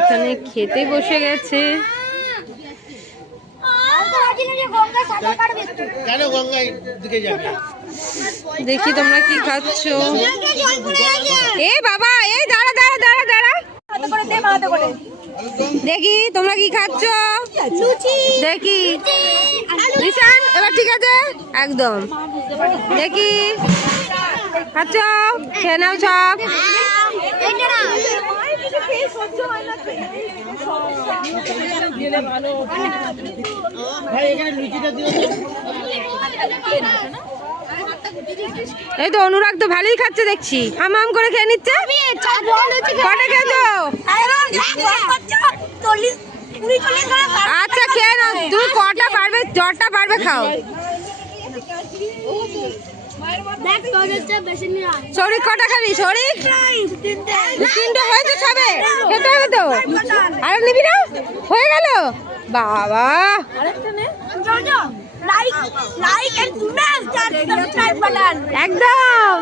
এখানে খেতে বসে গেছে। দেখি তোমরা কি খাচ্ছ। এ বাবা এই দাঁড়া দাঁড়া দাঁড়া দাঁড়া। দেখি তোমরা কি খাচ্ছ? দেখি। ঈশান এবার ঠিক আছে? একদম। দেখি। খাচ্ছ? খেয়ে নাও সব ভাই এখানে লুচিটা দিও তো। এই তো অনুরাগ তো ভালোই খাচ্ছে, দেখছি। হাম হাম করে খেয়ে নিচ্ছে। কটা খেয়েছো আচ্ছা খেয়ে নাও। তুমি কটা পারবে, জটটা পারবে, খাও। শরীর কটা খাবি? শরীর তিনটে হয়েছে সবে? আরও নিবি না? হয়ে গেল? বাবা। একদম।